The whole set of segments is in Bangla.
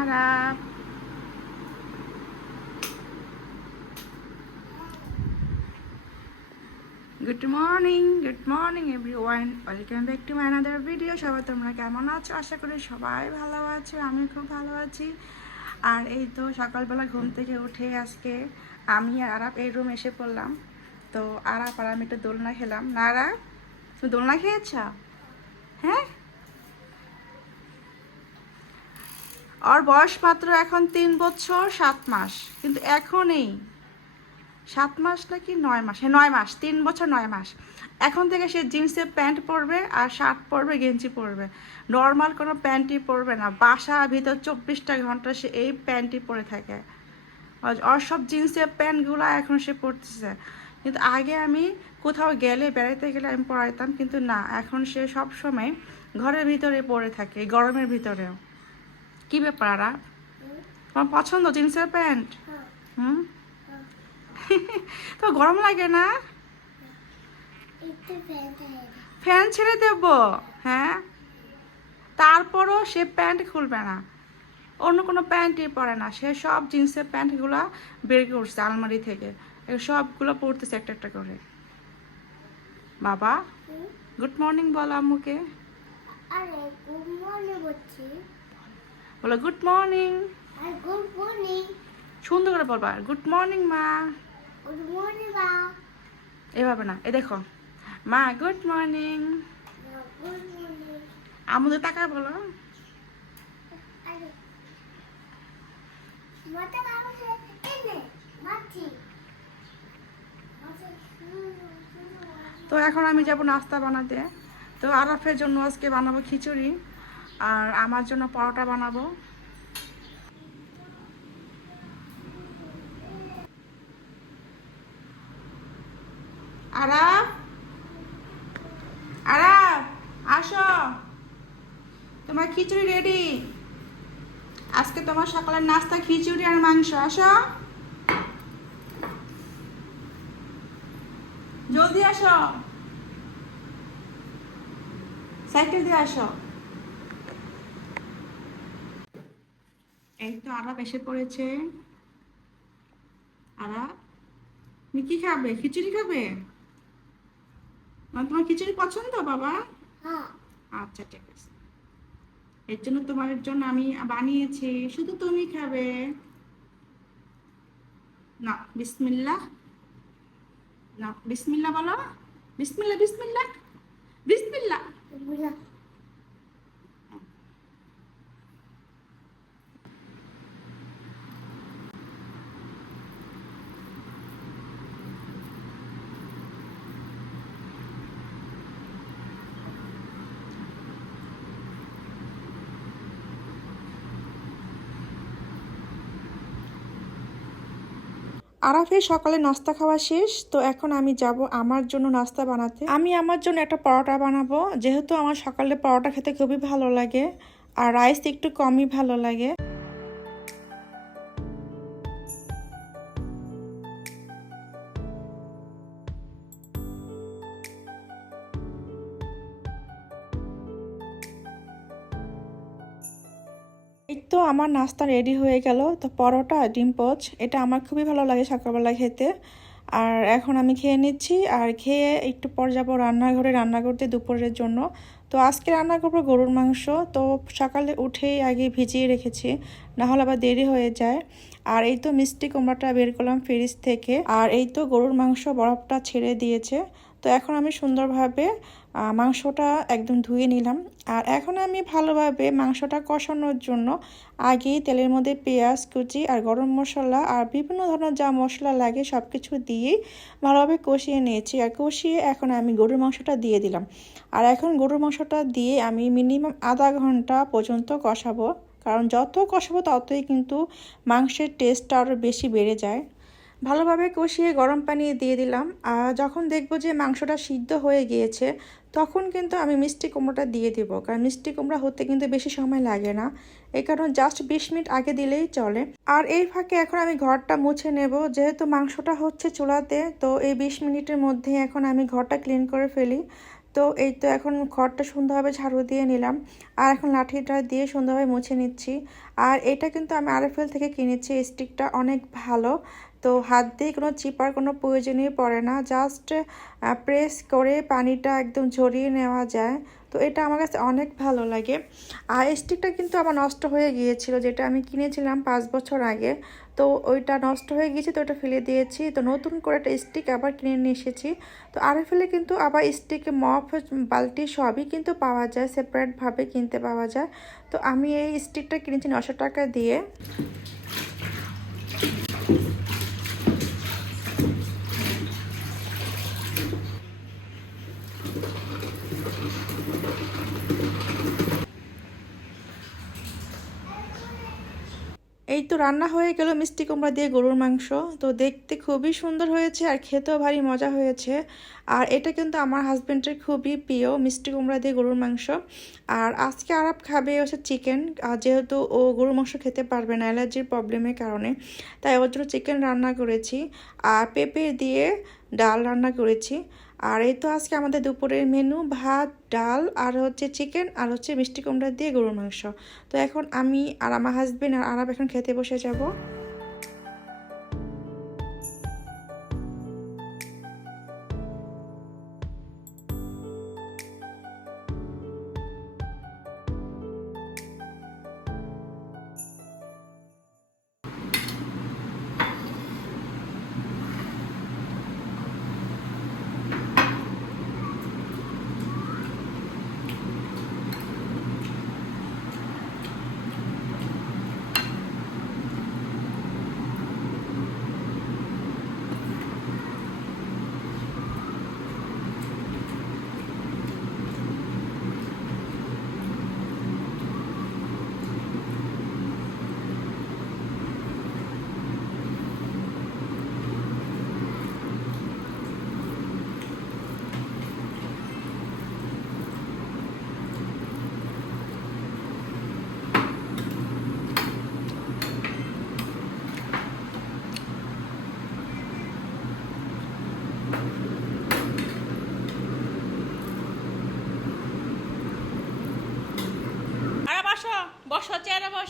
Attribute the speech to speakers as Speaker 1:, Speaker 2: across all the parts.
Speaker 1: আরাপ good morning good morning everyone welcome back to my another video সবাই তোমরা কেমন আছো? আশা করি সবাই ভালো আছো আমি খুব ভালো আছি। আর এই তো সকালবেলা ঘুম থেকে উঠে আজকে আমি আর আরাপ এই রুম এসে পড়লাম। তো আরাপ আর আমি একটু দোলনা খেলাম। না আরাপ তুমি দোলনা খেয়েছ? হ্যাঁ? ওর বয়স মাত্র এখন তিন বছর, সাত মাস। কিন্তু এখনই সাত মাস নাকি নয় মাস? হ্যাঁ নয় মাস, তিন বছর, নয় মাস। এখন থেকে সে জিন্সের প্যান্ট পরবে আর শার্ট পরবে, গেঞ্জি পরবে। নর্মাল কোনো প্যান্টই পরবে না। বাসা ভিতর চব্বিশটা ঘণ্টা সে এই প্যান্টই পরে থাকে। ওর সব জিন্সের প্যান্টগুলো এখন সে পরতেছে। কিন্তু আগে আমি কোথাও গেলে, বেড়াইতে গেলে আমি পরাইতাম, কিন্তু না, এখন সে সব সময় ঘরের ভিতরে পরে থাকে গরমের ভিতরেও। কি ব্যাপার আরা? তোমার পছন্দ জিন্সের প্যান্ট? হুম? তো গরম লাগে না? ফ্যান ছেড়ে দেব। হ্যাঁ? তারপরও সে প্যান্ট খুলবে না। অন্য কোনো প্যান্টই পরে না। সে সব জিন্সের প্যান্টগুলো বের করছে আলমারি থেকে। সবগুলো পরতেছে একটা একটা করে। বাবা গুড মর্নিং বল আম্মুকে।
Speaker 2: আরে গুড মর্নিং বলছি।
Speaker 1: বলো গুড মর্নিং
Speaker 2: গুড মর্নিং
Speaker 1: সুন্দর করে বলবা গুড মর্নিং মা.
Speaker 2: গুড মর্নিং বা
Speaker 1: এভাবে না এ দেখো। মা গুড মর্নিং আমাদের টাকা বলো। তো এখন আমি যাব নাস্তা বানাতে। তো আরাফের জন্য আজকে বানাবো খিচুড়ি। আর আমার জন্য পরোটা বানাবো। আরাফ আরাফ, আসো। তোমার খিচুড়ি রেডি আজকে তোমার সকালের নাস্তা খিচুড়ি আর মাংস, আসো। জলদি আসো। সাইকেল দিয়ে আসো। এই তো আরাপ এসে পড়েছে। আরাপ তুমি কি খাবে? খিচুড়ি খাবে? মানে তোমার খিচুড়ি পছন্দ বাবা?
Speaker 2: হ্যাঁ।
Speaker 1: আচ্ছা ঠিক আছে। এর জন্য তোমার জন্য আমি বানিয়েছি। শুধু তুমি খাবে। না বিসমিল্লাহ। না বিসমিল্লাহ বলো। বিসমিল্লাহ। বিসমিল্লাহ। বিসমিল্লাহ। আরাফের সকালে নাস্তা খাওয়া শেষ, তো এখন আমি যাব আমার জন্য নাস্তা বানাতে। আমি আমার জন্য একটা পরোটা বানাবো, যেহেতু আমার সকালে পরোটা খেতে খুবই ভালো লাগে, আর রাইস একটু কমই ভালো লাগে। এই তো আমার নাস্তা রেডি হয়ে গেল। তো পরোটা, ডিম পোচ, এটা আমার খুবই ভালো লাগে সকালবেলা খেতে। আর এখন আমি খেয়ে নিচ্ছি, আর খেয়ে একটু পর যাব রান্নাঘরে রান্না করতে দুপুরের জন্য। তো আজকে রান্না করব গরুর মাংস। তো সকালে উঠেই আগে ভিজিয়ে রেখেছি না হলে আবার দেরি হয়ে যায়। আর এই তো মিষ্টি কুমড়াটা বের করলাম ফ্রিজ থেকে। আর এই তো গরুর মাংস বরফটা ছেড়ে দিয়েছে। তো এখন আমি সুন্দরভাবে মাংসটা একদম ধুয়ে নিলাম। আর এখন আমি ভালোভাবে মাংসটা কষানোর জন্য আগেই তেলের মধ্যে পেঁয়াজ, কুচি আর গরম মশলা আর বিভিন্ন ধরনের যা মশলা লাগে সব কিছু দিয়েই ভালোভাবে কষিয়ে নিয়েছি। আর কষিয়ে এখন আমি গরুর মাংসটা দিয়ে দিলাম। আর এখন গরুর মাংসটা দিয়ে আমি মিনিমাম আধা ঘণ্টা পর্যন্ত কষাবো। কারণ যত কষাবো ততই কিন্তু মাংসের টেস্টটা আরও বেশি বেড়ে যায়। ভালোভাবে কষিয়ে গরম পানি দিয়ে দিলাম। আর যখন দেখব যে মাংসটা সিদ্ধ হয়ে গিয়েছে, তখন কিন্তু আমি মিষ্টি কুমড়োটা দিয়ে দেব। কারণ মিষ্টি কুমড়া হতে কিন্তু বেশি সময় লাগে না। এই কারণে জাস্ট বিশ মিনিট আগে দিলেই চলে। আর এই ফাঁকে এখন আমি ঘরটা মুছে নেব। যেহেতু মাংসটা হচ্ছে চুলাতে, তো এই বিশ মিনিটের মধ্যে এখন আমি ঘরটা ক্লিন করে ফেলি। তো এই তো এখন ঘরটা সুন্দরভাবে ঝাড়ু দিয়ে নিলাম। আর এখন লাঠিটা দিয়ে সুন্দরভাবে মুছে নিচ্ছি। আর এটা কিন্তু আমি আরএফএল থেকে কিনেছি। স্টিকটা অনেক ভালো। তো হাত দিয়ে কোনো চিপার কোনো প্রয়োজনই পড়ে না জাস্ট প্রেস করে পানিটা একদম ঝরিয়ে নেওয়া যায়। তো এটা আমার কাছে অনেক ভালো লাগে। আর স্টিকটা কিন্তু আমার নষ্ট হয়ে গিয়েছিল, যেটা আমি কিনেছিলাম পাঁচ বছর আগে। তো ওইটা নষ্ট হয়ে গিয়েছে, তো ওটা ফেলে দিয়েছি। তো নতুন করে একটা স্টিক আবার কিনে নিয়ে এসেছি। তো আর ফেলে কিন্তু আবার স্টিক মপ বালতি সবই কিন্তু পাওয়া যায় সেপারেটভাবে কিনতে পাওয়া যায়। তো আমি এই স্টিকটা কিনেছি নশো টাকা দিয়ে। এই তো রান্না হয়ে গেল মিষ্টি কুমড়া দিয়ে গরুর মাংস। তো দেখতে খুবই সুন্দর হয়েছে আর খেতেও ভারী মজা হয়েছে। আর এটা কিন্তু আমার হাজব্যান্ডের খুবই প্রিয় মিষ্টি কুমড়া দিয়ে গরুর মাংস। আর আজকে আরাপ খাবে হচ্ছে চিকেন। যেহেতু ও গরুর মাংস খেতে পারবে না, অ্যালার্জির প্রবলেমের কারণে। তাই ওর জন্য চিকেন রান্না করেছি। আর পেঁপে দিয়ে ডাল রান্না করেছি। আর এই তো আজকে আমাদের দুপুরের মেনু ভাত, ডাল, আর হচ্ছে চিকেন আর হচ্ছে মিষ্টি কুমড়া দিয়ে গরুর মাংস। তো এখন আমি আর আমার হাজবেন্ড আর আরাম এখন খেতে বসে যাব।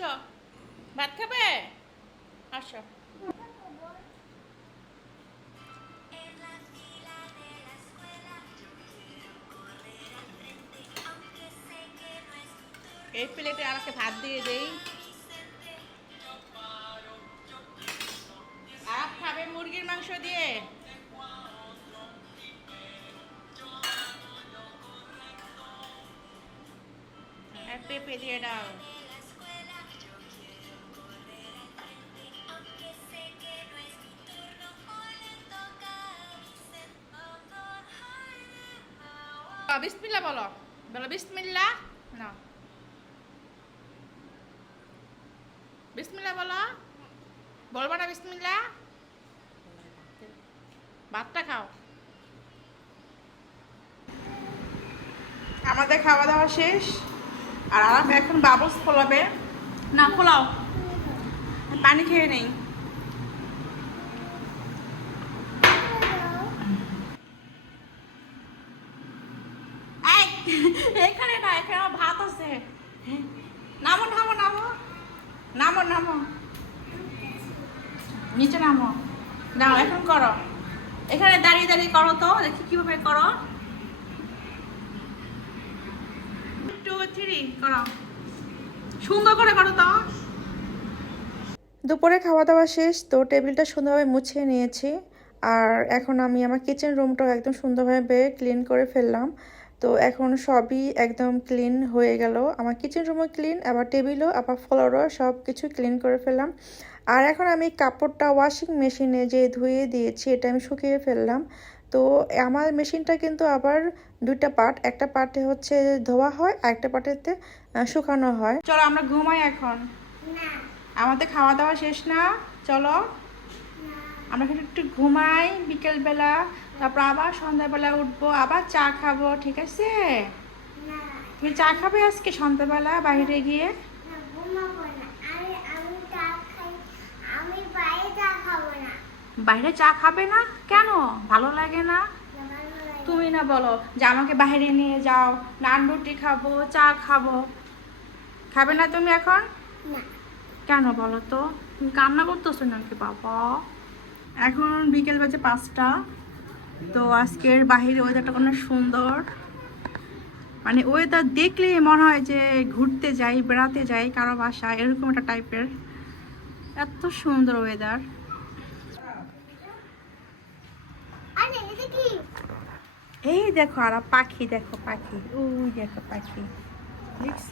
Speaker 3: বসো ভাত খাবে? আসো। এই প্লেটে আমাকে ভাত দিয়ে দেই। আর খাবে মুরগির মাংস দিয়ে। পেঁপে দিয়ে ডাল বলো। বলো বিসমিল্লা না। বিসমিল্লা বলো। বলব না বিসমিল্লা ভাতটা খাও।
Speaker 1: আমাদের খাওয়া দাওয়া শেষ। আর আরাম এখন বাবস ফোলাবে।
Speaker 3: না পোলাও
Speaker 1: পানি খেয়ে নেই
Speaker 3: এই এখানে না এখানে আমার ভাত আছে হ্যাঁ, নামো নামো নামো। নামো নামো। নিচে নামো। নাও, এখন করো। এখানে দাঁড়িয়ে দাঁড়িয়ে করো তো, দেখি কীভাবে করো। টু থ্রি করো। সুন্দর করে করো তো।
Speaker 1: দুপুরে খাওয়া দাওয়া শেষ, তো টেবিলটা সুন্দরভাবে মুছিয়ে নিয়েছি। আর এখন আমি আমার কিচেন রুমটাও একদম সুন্দরভাবে ক্লিন করে ফেললাম। তো এখন সবই একদম ক্লিন হয়ে গেল। আমার কিচেন রুমও ক্লিন আবার টেবিলও আবার ফ্লোরও সব কিছু ক্লিন করে ফেললাম। আর এখন আমি কাপড়টা ওয়াশিং মেশিনে যে ধুয়ে দিয়েছি এটা আমি শুকিয়ে ফেললাম। তো আমার মেশিনটা কিন্তু আবার দুইটা পার্ট একটা পার্টে হচ্ছে ধোয়া হয় আর একটা পার্টেতে শুকানো হয়। চলো আমরা ঘুমাই এখন। আমাদের খাওয়া দাওয়া শেষ না? চলো। আমরা একটু ঘুমাই বিকেলবেলা। তারপর আবার সন্ধ্যাবেলা উঠবো আবার চা খাব ঠিক আছে? তুমি চা খাবে আজকে সন্ধ্যাবেলা বাইরে গিয়ে?
Speaker 2: বাইরে চা খাব না।
Speaker 3: কেন? ভালো লাগে না।
Speaker 1: তুমি না বলো যে আমাকে বাইরে নিয়ে যাও নান রুটি খাব চা খাব। খাবে না তুমি এখন?
Speaker 4: না।
Speaker 1: কেন বলো তো? তুমি কান্না করতেছো নাকি বাবা? এখন বিকেল বাজে পাঁচটা। তো আজকের বাহিরে ওয়েদারটা কোনো সুন্দর। মানে ওয়েদার দেখলে মনে হয় যে ঘুরতে যাই, বেড়াতে যাই কারও বাসা এরকম একটা টাইপের এত সুন্দর ওয়েদার এই দেখো আর পাখি, দেখো পাখি, ওই দেখো পাখি। দেখছ?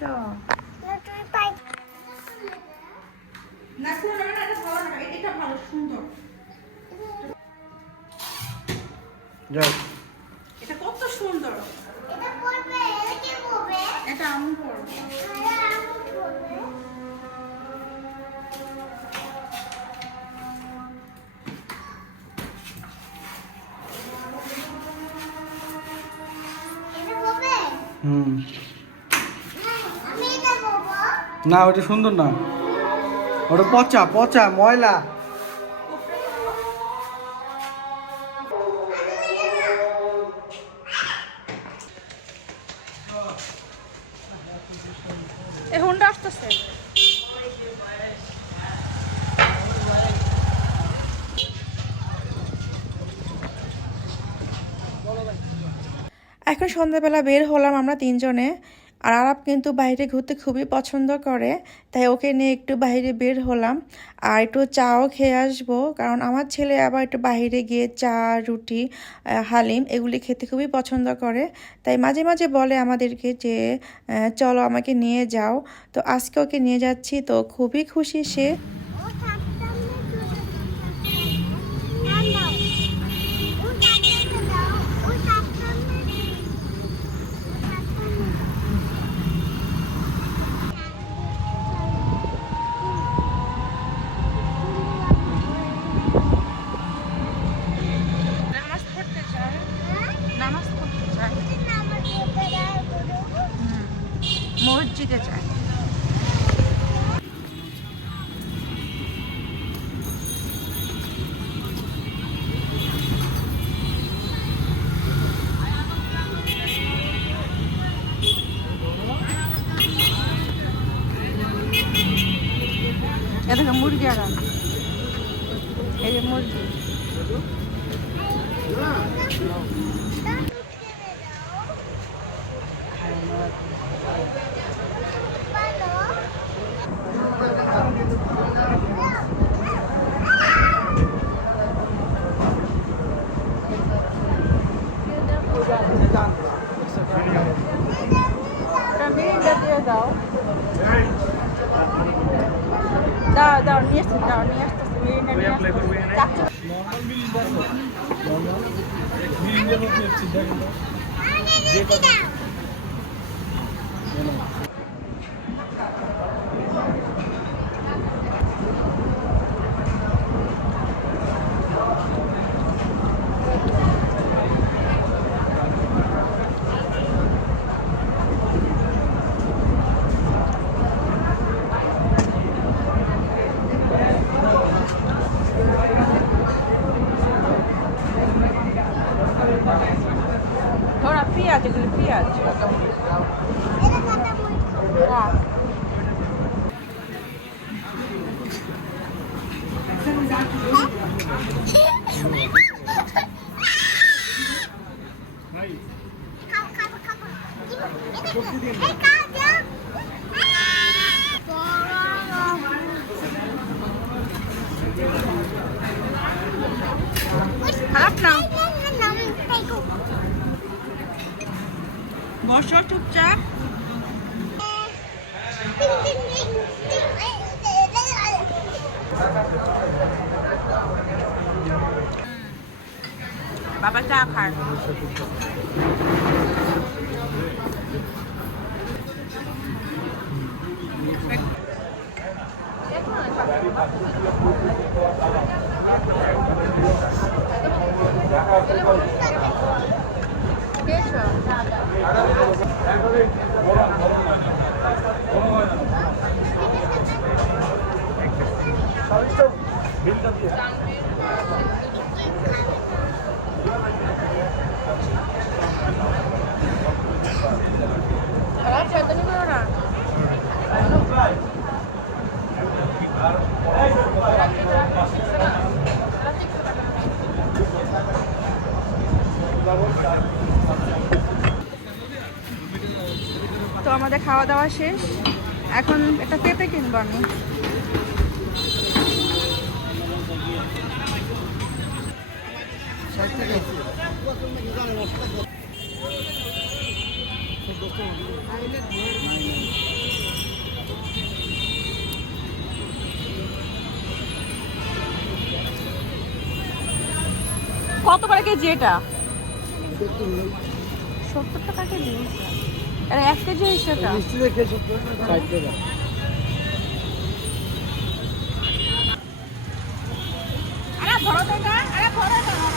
Speaker 4: না,
Speaker 1: এটা ভালো, সুন্দর।
Speaker 5: যাও।
Speaker 1: এটা কত সুন্দর।
Speaker 4: এটা কি পড়বে।
Speaker 1: এটা আমি পরবো
Speaker 4: আমি পড়বে।
Speaker 5: হুম।
Speaker 4: না আমি
Speaker 5: না ওটা সুন্দর না। ওটা পচা পচা ময়লা।
Speaker 3: এখন সন্ধ্যাবেলা বের হলাম আমরা তিনজনে, আর আরাপ কিন্তু বাইরে ঘুরতে খুবই পছন্দ করে, তাই ওকে নিয়ে একটু বাইরে বের হলাম, আর একটু চাও খেয়ে আসব, কারণ আমার ছেলে আবার একটু বাইরে গিয়ে চা, রুটি হালিম এগুলি খেতে খুবই পছন্দ করে, তাই মাঝে মাঝে বলে আমাদেরকে যে চলো আমাকে নিয়ে যাও, তো আজকে ওকে নিয়ে যাচ্ছি, তো খুবই খুশি সে।
Speaker 1: burger aldım. দাও দাও নিয়ে আসছি দাও নিয়ে আসতেছি বিরিয়ানি নিয়ে আসতেছে চাচু থোড়া পেঁয়াজ এগুলো পেঁয়াজ হ্যাঁ খারাপ না বসো চুপচাপ বাবা তো আমাদের খাওয়া দাওয়া শেষ। এখন এটা পেঁপে কিনবো আমি। কত করে কেজি এটা? সত্তর টাকা কেজি। আর এক কেজি এটা? আরে ভরো টাকা। আরে ভরো এটা ভরো